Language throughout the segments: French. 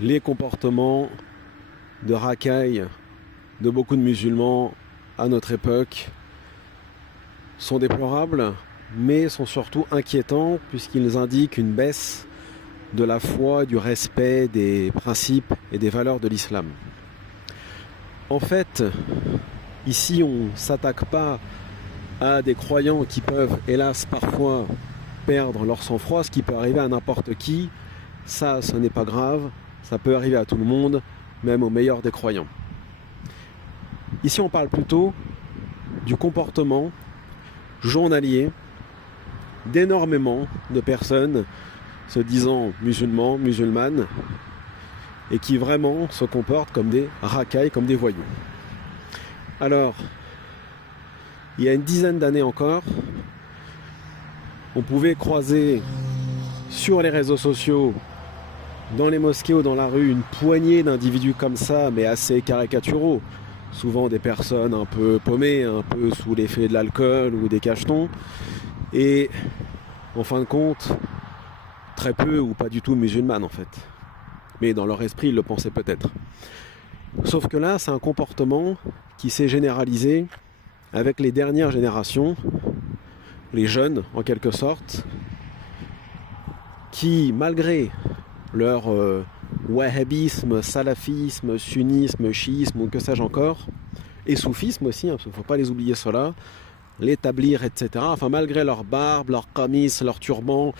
les comportements de racaille de beaucoup de musulmans à notre époque sont déplorables, mais sont surtout inquiétants puisqu'ils indiquent une baisse de la foi, du respect des principes et des valeurs de l'islam. En fait, ici on ne s'attaque pas à des croyants qui peuvent, hélas, parfois perdre leur sang-froid, ce qui peut arriver à n'importe qui. Ça, ce n'est pas grave, ça peut arriver à tout le monde, même aux meilleurs des croyants. Ici, on parle plutôt du comportement journalier d'énormément de personnes se disant musulmans, musulmanes, et qui vraiment se comportent comme des racailles, comme des voyous. Alors, il y a une dizaine d'années encore, on pouvait croiser sur les réseaux sociaux, dans les mosquées ou dans la rue, une poignée d'individus comme ça, mais assez caricaturaux. Souvent des personnes un peu paumées, un peu sous l'effet de l'alcool ou des cachetons. Et en fin de compte, très peu ou pas du tout musulmanes en fait. Mais dans leur esprit, ils le pensaient peut-être. Sauf que là, c'est un comportement qui s'est généralisé avec les dernières générations, les jeunes en quelque sorte, qui malgré leur wahhabisme, salafisme, sunnisme, chiisme ou que sais-je encore, et soufisme aussi, parce qu'il ne faut pas les oublier cela, les tablirs, etc. Enfin, malgré leur barbe, leur qamis, leur turban,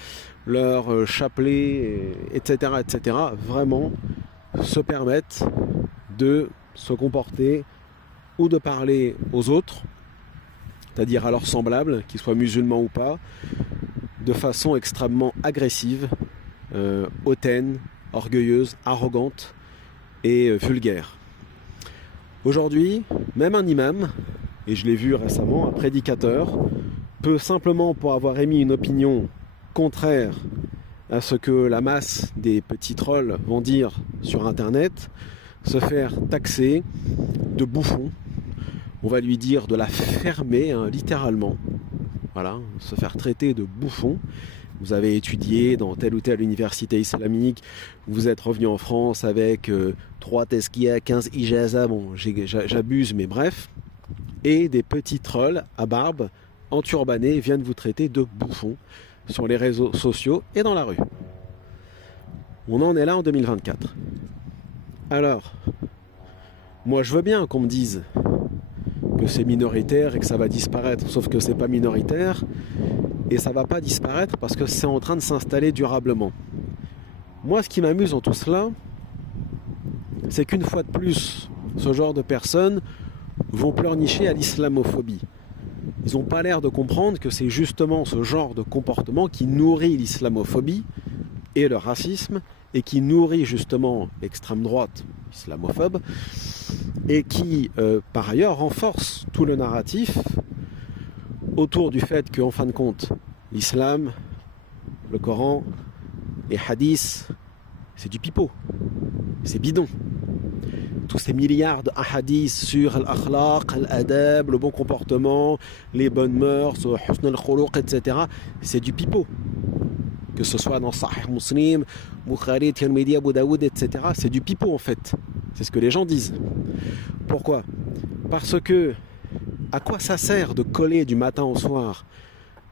leur chapelet, etc., etc., vraiment se permettent de se comporter ou de parler aux autres, c'est-à-dire à leurs semblables, qu'ils soient musulmans ou pas, de façon extrêmement agressive, hautaine, orgueilleuse, arrogante et vulgaire. Aujourd'hui, même un imam, et je l'ai vu récemment, un prédicateur, peut simplement, pour avoir émis une opinion contraire à ce que la masse des petits trolls vont dire sur Internet, se faire taxer de bouffon. On va lui dire de la fermer, hein, littéralement. Voilà, se faire traiter de bouffon. Vous avez étudié dans telle ou telle université islamique, vous êtes revenu en France avec 3 teskia, 15 ijaza, bon j'abuse mais bref, et des petits trolls à barbe, enturbanés, viennent vous traiter de bouffon sur les réseaux sociaux et dans la rue. On en est là en 2024. Alors, moi je veux bien qu'on me dise que c'est minoritaire et que ça va disparaître, sauf que c'est pas minoritaire et ça va pas disparaître parce que c'est en train de s'installer durablement. Moi, ce qui m'amuse en tout cela, c'est qu'une fois de plus, ce genre de personnes vont pleurnicher à l'islamophobie. Ils n'ont pas l'air de comprendre que c'est justement ce genre de comportement qui nourrit l'islamophobie et le racisme et qui nourrit justement l'extrême droite islamophobe et qui, par ailleurs, renforce tout le narratif autour du fait qu'en fin de compte, l'islam, le Coran, les hadiths, c'est du pipeau, c'est bidon. Tous ces milliards de hadiths sur l'akhlaq, l'adab, le bon comportement, les bonnes mœurs, husn al-khuluq, etc., c'est du pipeau. Que ce soit dans Sahih Muslim, Bukhari, Tirmidhi, Abu Daoud, etc., c'est du pipeau en fait. C'est ce que les gens disent. Pourquoi ? Parce que à quoi ça sert de coller du matin au soir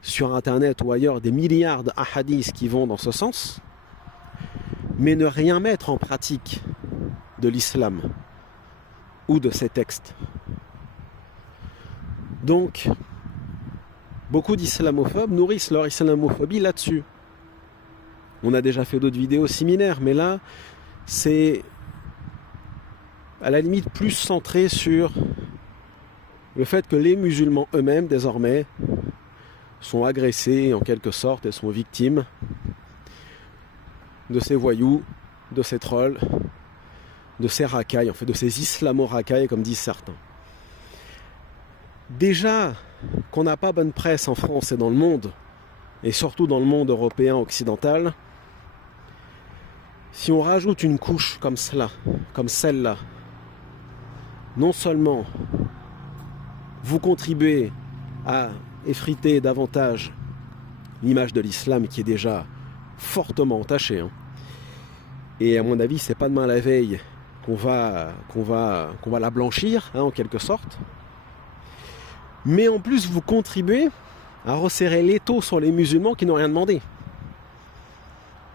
sur Internet ou ailleurs des milliards de hadiths qui vont dans ce sens, mais ne rien mettre en pratique de l'islam ou de ses textes. Donc, beaucoup d'islamophobes nourrissent leur islamophobie là-dessus. On a déjà fait d'autres vidéos similaires, mais là, c'est à la limite plus centré sur le fait que les musulmans eux-mêmes, désormais, sont agressés en quelque sorte et sont victimes de ces voyous, de ces trolls, de ces racailles, en fait de ces islamo-racailles comme disent certains. Déjà qu'on n'a pas bonne presse en France et dans le monde, et surtout dans le monde européen occidental, si on rajoute une couche comme cela, comme celle-là, non seulement vous contribuez à effriter davantage l'image de l'islam qui est déjà fortement entachée, Et à mon avis, c'est pas demain la veille qu'on va la blanchir, hein, en quelque sorte. Mais en plus, vous contribuez à resserrer l'étau sur les musulmans qui n'ont rien demandé.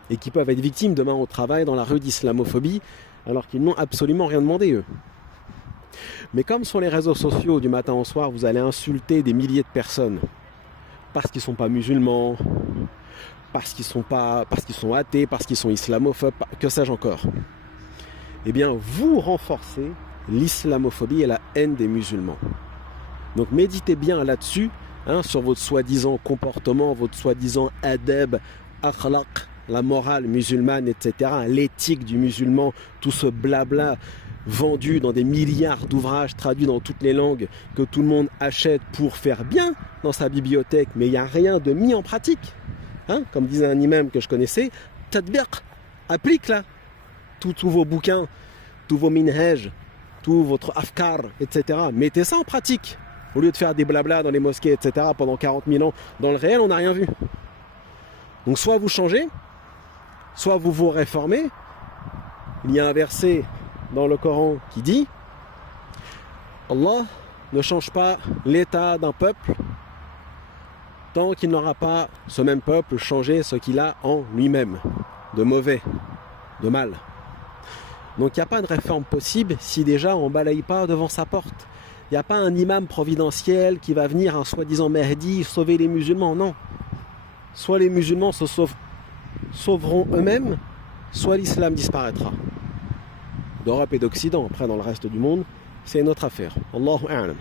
Et qui peuvent être victimes demain au travail, dans la rue, d'islamophobie, alors qu'ils n'ont absolument rien demandé, eux. Mais comme sur les réseaux sociaux, du matin au soir, vous allez insulter des milliers de personnes, parce qu'ils ne sont pas musulmans, parce qu'ils sont athées, parce qu'ils sont islamophobes, que sais-je encore. Eh bien, vous renforcez l'islamophobie et la haine des musulmans. Donc méditez bien là-dessus, hein, sur votre soi-disant comportement, votre soi-disant adab, akhlaq, la morale musulmane, etc., l'éthique du musulman, tout ce blabla vendu dans des milliards d'ouvrages traduits dans toutes les langues que tout le monde achète pour faire bien dans sa bibliothèque, mais il n'y a rien de mis en pratique. Hein, comme disait un imam que je connaissais, tadbiq, applique là tous vos bouquins, tous vos minhaj, tout votre afkar, etc. Mettez ça en pratique. Au lieu de faire des blablas dans les mosquées, etc. pendant 40 000 ans, dans le réel, on n'a rien vu. Donc soit vous changez, soit vous vous réformez. Il y a un verset dans le Coran qui dit Allah ne change pas l'état d'un peuple tant qu'il n'aura pas, ce même peuple, changé ce qu'il a en lui-même, de mauvais, de mal. Donc il n'y a pas de réforme possible si déjà on ne balaye pas devant sa porte. Il n'y a pas un imam providentiel qui va venir, un soi-disant Mahdi, sauver les musulmans, non. Soit les musulmans se sauveront eux-mêmes, soit l'islam disparaîtra. D'Europe et d'Occident, après dans le reste du monde, c'est une autre affaire. Allahu a'lam.